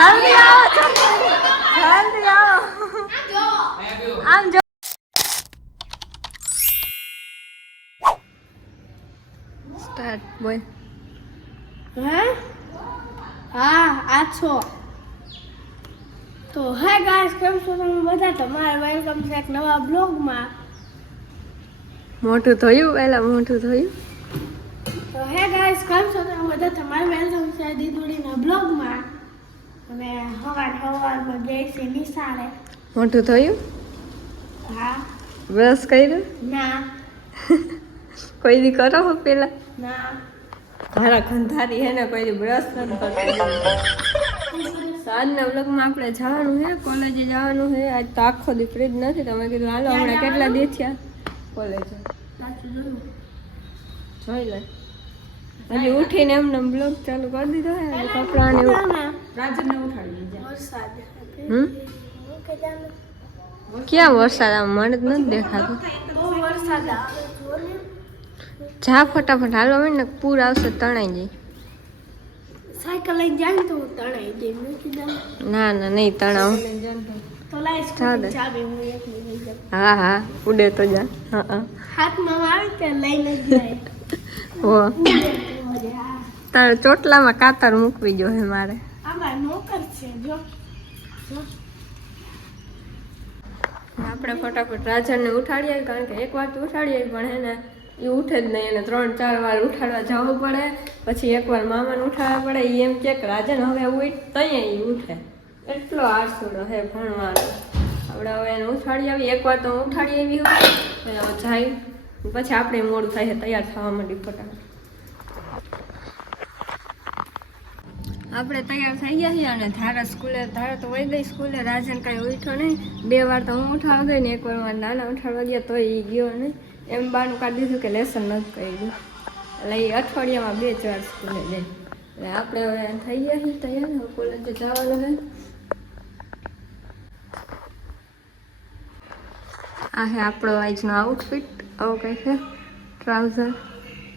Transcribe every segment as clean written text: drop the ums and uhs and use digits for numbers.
જલ્દી આવો જલ્દી આવો આમ જો સ્ટાર્ટ બોય હા આ છો તો હે ગાઈસ કેમ છો તમે બધા તમારે વેલકમ છે એક નવા બ્લોગમાં મોટું થયું પહેલા મોટું થયું તો હે ગાઈસ કેમ છો તમે બધા તમારે વેલકમ છે દીદુડીના બ્લોગમાં અને સવારમાં ગઈ છે નિશાળે મોટું થયું હા બ્રશ કર્યું ના કોઈ દી કરો હો પેલા ના તારા ખંધારી હે ને કોઈ દી બ્રશ નથી કરતા આજના બ્લોગમાં આપણે જવાનું છે કોલેજે જવાનું છે આજ તો આખો દી ફ્રી જ નથી તમે કીધું હાલો હમણાં કેટલા દી થયા કોલેજે જોઈ લે હજી ઉઠીને એમને બ્લોગ ચાલુ કરી દીધો હે કપડાં ને રાજને ઉઠાડી વરસાદ ક્યાં વરસાદ આમ મને જ નથી દેખાતો બહુ વરસાદ આવે જા ફટાફટ હાલવા માંડ ને પૂર આવશે તણાઈ જાય સાયકલ લઈને જાય ને તો તણાઈ જાય નથી જાવ ના ના નહીં તણાવ તો લાઈ સ્કૂટી ચાવી હું એકલી લઈ જાઉં હા હા ઉડે તો જા હા હાથમાં આવે કે લઈને જાય હો તારે ચોટલામાં કાતર મૂકવી જોઈએ મારે આમાં નોકર છે જો આપણે ફટાફટ રાજાને ઉઠાડીએ કારણ કે એક વાર તો ઉઠાડીએ પણ હે ને એ ઉઠે જ નહીં એને 3-4 વાર ઉઠાડવા જવું પડે પછી એકવાર મામાને ઉઠાડવા પડે એ એમ કે રાજાને હવે ઉઠ તઈ ઉઠે એટલો આળસુડો હે ભણવાનો આપણે હવે એને ઉઠાડી આવી એકવાર તો હું ઉઠાડી આવી હોય જાય પછી આપણે મોડું થાય છે તૈયાર થવા માંડી ફટાફટ આપણે તૈયાર થઈ ગયા છીએ અને ધારા તો વહી ગઈ સ્કૂલે રાજાને કાંઈ ઉઠ્યો નહીં 2 વાર તો હું ઉઠાડવા ગઈ ને એકવાર મારા નાના ઉઠાડવા ગયા તો એ ગયો નહીં એમ બાનું કાઢી દીધું કે લેસન નથી કર્યું એટલે એ અઠવાડિયામાં 2 વાર સ્કૂલે જાય એટલે આપણે હવે થઈ ગયા છીએ તૈયાર કોલેજે જવાનું છે આ છે આપણો આજનો આઉટફિટ આવો કંઈ છે ટ્રાઉઝર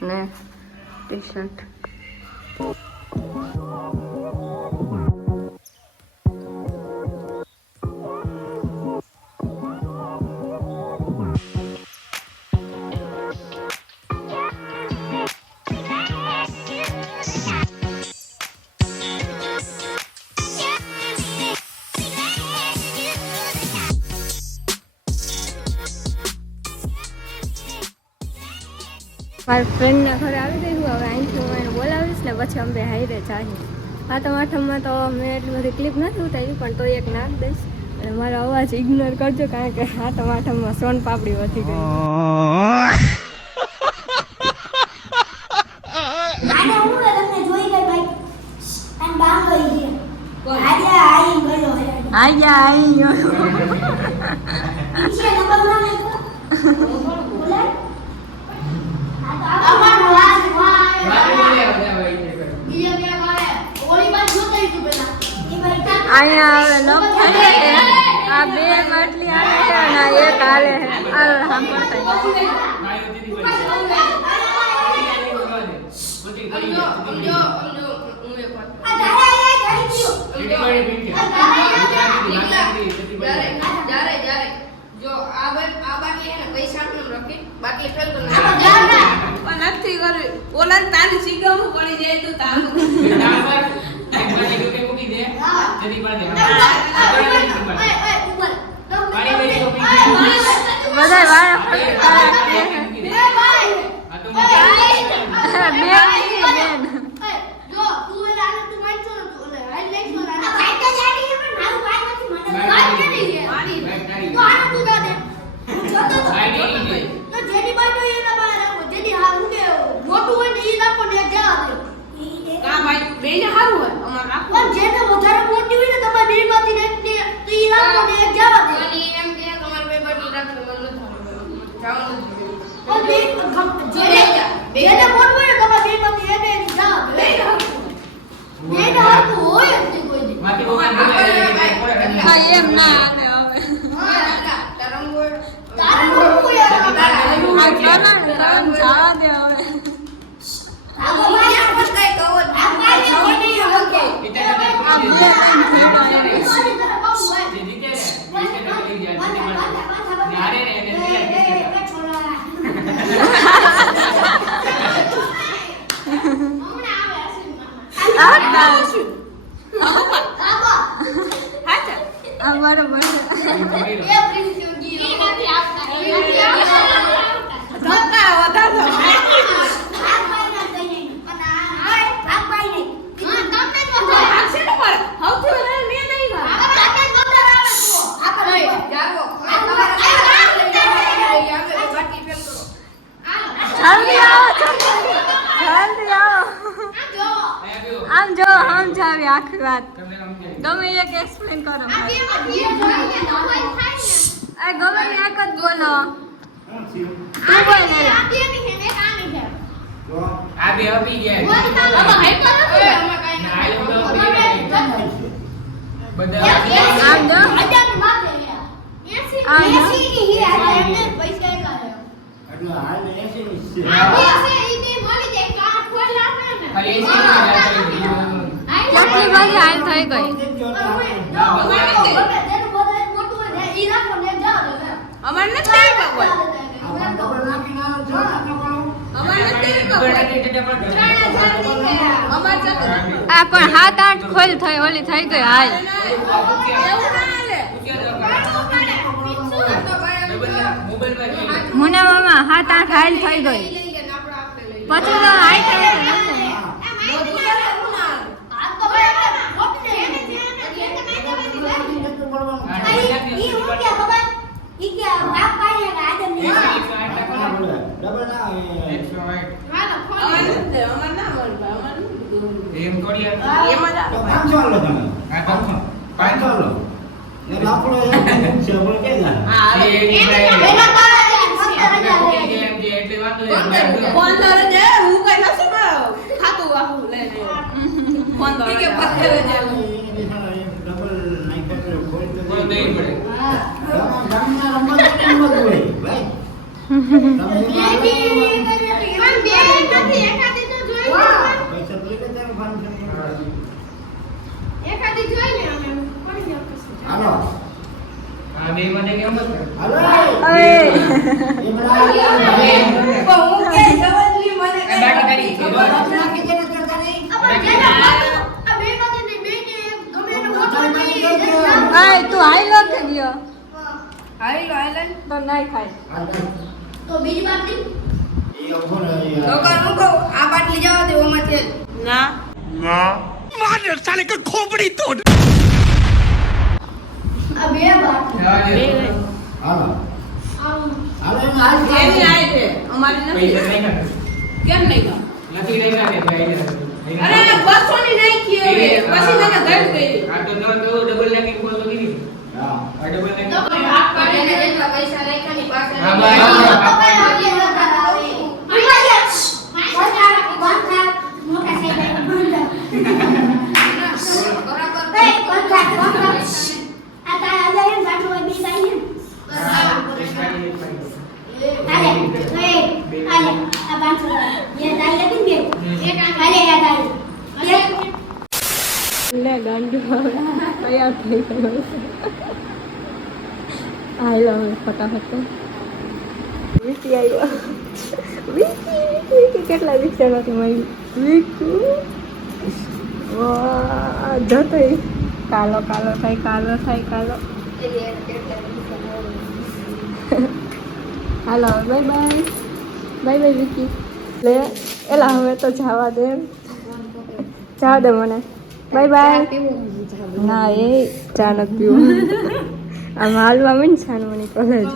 અને ટી-શર્ટ મારા ફ્રેન્ડના ઘરે આવી ગઈ હું હવે અહીંથી હું એને બોલાવીશ ને પછી અમે હાઈરે ચાહીએ સાતમ આઠમમાં તો મેં એટલી બધી ક્લિપ નથી ઉતારી પણ તો એક નાખ દઈશ અને મારો અવાજ ઇગ્નોર કરજો કારણ કે સાતમ આઠમમાં સોન પાપડી વધી ગઈ અહીંયા હવે ન ખાઈએ કે આ 2 માટલી આવે છે અને આ 1 હાલે છે આ સાંભળતા જો આ બાકી હે ને પૈસા આપને રાખી બાકી ફેલ કર પણ નથી કરે ઓલા તારી શીખવું પડી જાય તો તારું મૂકી દે જલ્દી પાડ દે બધા વાળા જો તું એ આને તું માઈતો ને તું ઓલે હાઈલાઈટ માં આને કાઈટા જાડી હે પણ મારું કાઈ નથી મને કાઈ કરી હે તો આને તું દે જોતો તો જેની બાઈ તો એના બહાર રાખો જેની હાર ઉડે મોટું હોય ને ઈ રાખો ને જવા દે કા ભાઈ બેને હારું હોય અમાર રાખો પણ જેને વધારે મોટી હોય ને તમારે બે માંથી ને તો ઈ રાખો ને જવા દે અને એમ કે તમાર બે બાટલી રાખો મન ન જવાનું જેને મોટું હોય ને તમારે બે માંથી એને જવા દે બેન હારું હોય જ કોઈ દી માટી ભગવાન હા એમ ના આને હવે તરંગો તારે મોટું યાર આ જવા દે હવે આ ભાઈ આ કઈ કહો આ કાઈ મોટી હકે આ બરોબર જલ્દી આવો આમ જો આમ જાવી આખી વાત ગમે એક એક્સપ્લેન કરો ગમે એક જ બોલો તું બોલ આમ જો કેટલી બધી હાલ થઈ ગઈ અમાર નથી ખબર આ પણ 7-8 ખોલ થઈ ઓલી થઈ ગઈ હાલ મુના મામા 7-8 હાલ થઈ ગઈ પછી તો હાઈ થઈ તું હાઈ લો કે દિયો તો નહીં ખાય તો બીજી બાટલી તો કરું કહું આ બાટલી જવા દે ઓમાં છે ના मार साले का खोपड़ी तोड़ આ બે બાટલી જેની આય છે અમારી નથી કેમ નહીં ગા અરે 200 ની નહીં ખીએ પછી તને ગડ કરી પૈસા નાખ્યા ની પાસે લે ગાંડુ તૈયાર થઈ ગયો હાલો હવે ફટાફટ વીકી આવ્યો વીકી કેટલા વિચારવાથી મળી વીકુ વાહ જતો કાલો કાલો થાય હાલો બાય બાય વિકી લે એલા હવે તો જવા દે મને બાય ના એ ચા નથી પીવું આમ હાલવા મીન છાનવાની કોલેજ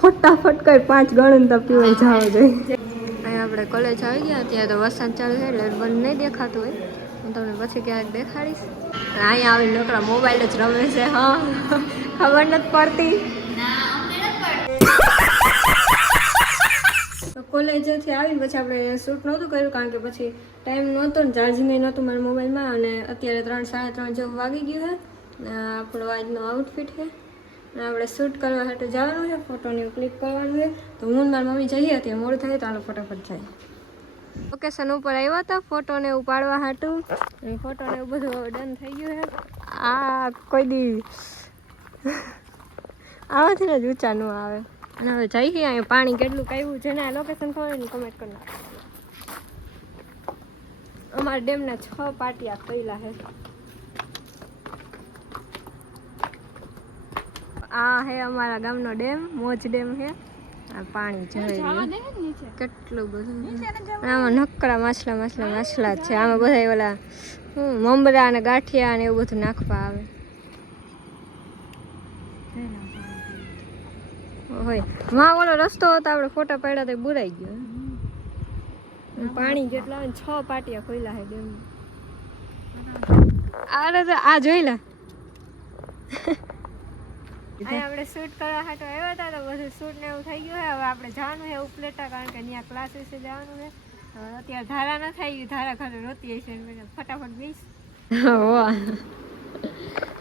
ફટાફટ કઈ 5 ગણન તો પીવાય જાવ જોઈએ અહીંયા આપણે કોલેજ આવી ગયા ત્યાં તો વરસાદ ચાલુ છે એટલે બંધ નહીં દેખાતું હોય હું તમને પછી ક્યાંક દેખાડીશ અહીંયા આવી નકરા મોબાઈલ જ રમે છે હા ખબર નથી પડતી કોલેજથી આવીને પછી આપણે શૂટ નહોતું કર્યું કારણ કે પછી ટાઈમ નહોતો ને ચાર્જિંગ નહોતું મારા મોબાઈલમાં અને અત્યારે 3-3:30 જેવું વાગી ગયું છે આપણો આજનો આઉટફિટ છે અને આપણે શૂટ કરવા માટે જવાનું છે ફોટોને ક્લિક કરવાનું છે તો હું મારી મમ્મી જઈએ અત્યારે મોડું થાય તો હાલો ફટાફટ જાય લોકેશન ઉપર આવ્યા હતા ફોટો ને એવું પાડવા હાટું ફોટો ને એવું બધું ડન થઈ ગયું છે આ કોઈ દી આવાથી જ ઊંચા ન આવે અને હવે જઈએ અહીંયા પાણી કેટલું કાઢ્યું છે ને આ લોકેશન ખબર ને કમેન્ટ કરી નાખો અમારા ડેમના 6 પાટિયા ખોલ્યા છે આ હે અમારા ગામનો ડેમ મોજ ડેમ છે આ પાણી જઈ કેટલું બધું આમાં નકરા માછલા જ છે આમાં બધા ઓલા મમરા અને ગાંઠિયા ને એવું બધું નાખવા આવે હોય માં ઓલો રસ્તો હતો આપણે ફોટા પાડ્યા તો બુરાઈ ગયો પાણી જેટલા આવે 6 પાટિયા ખોલ્યા છે ડેમ આ જોઈ લે આપણે શૂટ કરવા હાટો આવ્યા હતા તો બધું શૂટ ને એવું થઈ ગયું છે હવે આપણે જવાનું છે ઉપલેટા કારણ કે ત્યાં ક્લાસીસે જવાનું છે હવે અત્યારે ધારા ન થઈ ગયું ધારા ઘરે રોતી હશે ફટાફટ બીસ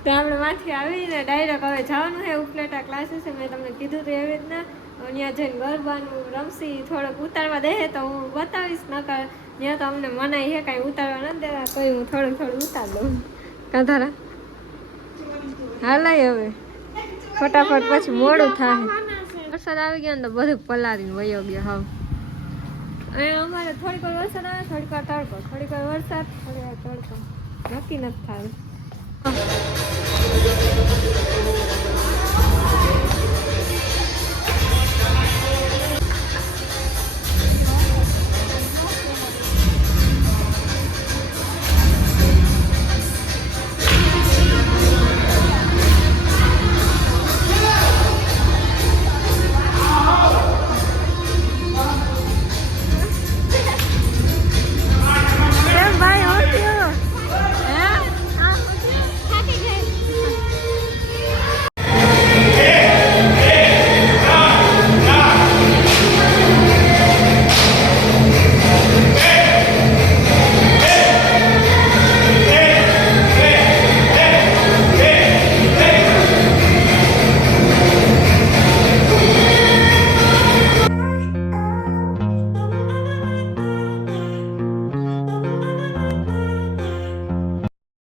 તો આપણે માથી આવીને ડાયરેક્ટ હવે જવાનું છે ઉપલેટા ક્લાસીસે મેં તમને કીધું તો એવી રીતના ત્યાં જઈને ગરબાનું રમશી થોડોક ઉતારવા દે તો હું બતાવીશ નકર ત્યાં તો અમને મનાઈ છે કાંઈ ઉતારવા નથી દેવા કોઈ હું થોડું ઉતાર દઉં કાં ધારા હાલાય હવે ફટાફટ પછી મોડું થાય વરસાદ આવી ગયો ને તો બધું પલારીને વયો ગયો હાવ અહીંયા અમારે થોડીક વાર વરસાદ આવે થોડીક વાર તડકો થોડીક વાર વરસાદ થોડીક વાર તડકો નક્કી નથી થાય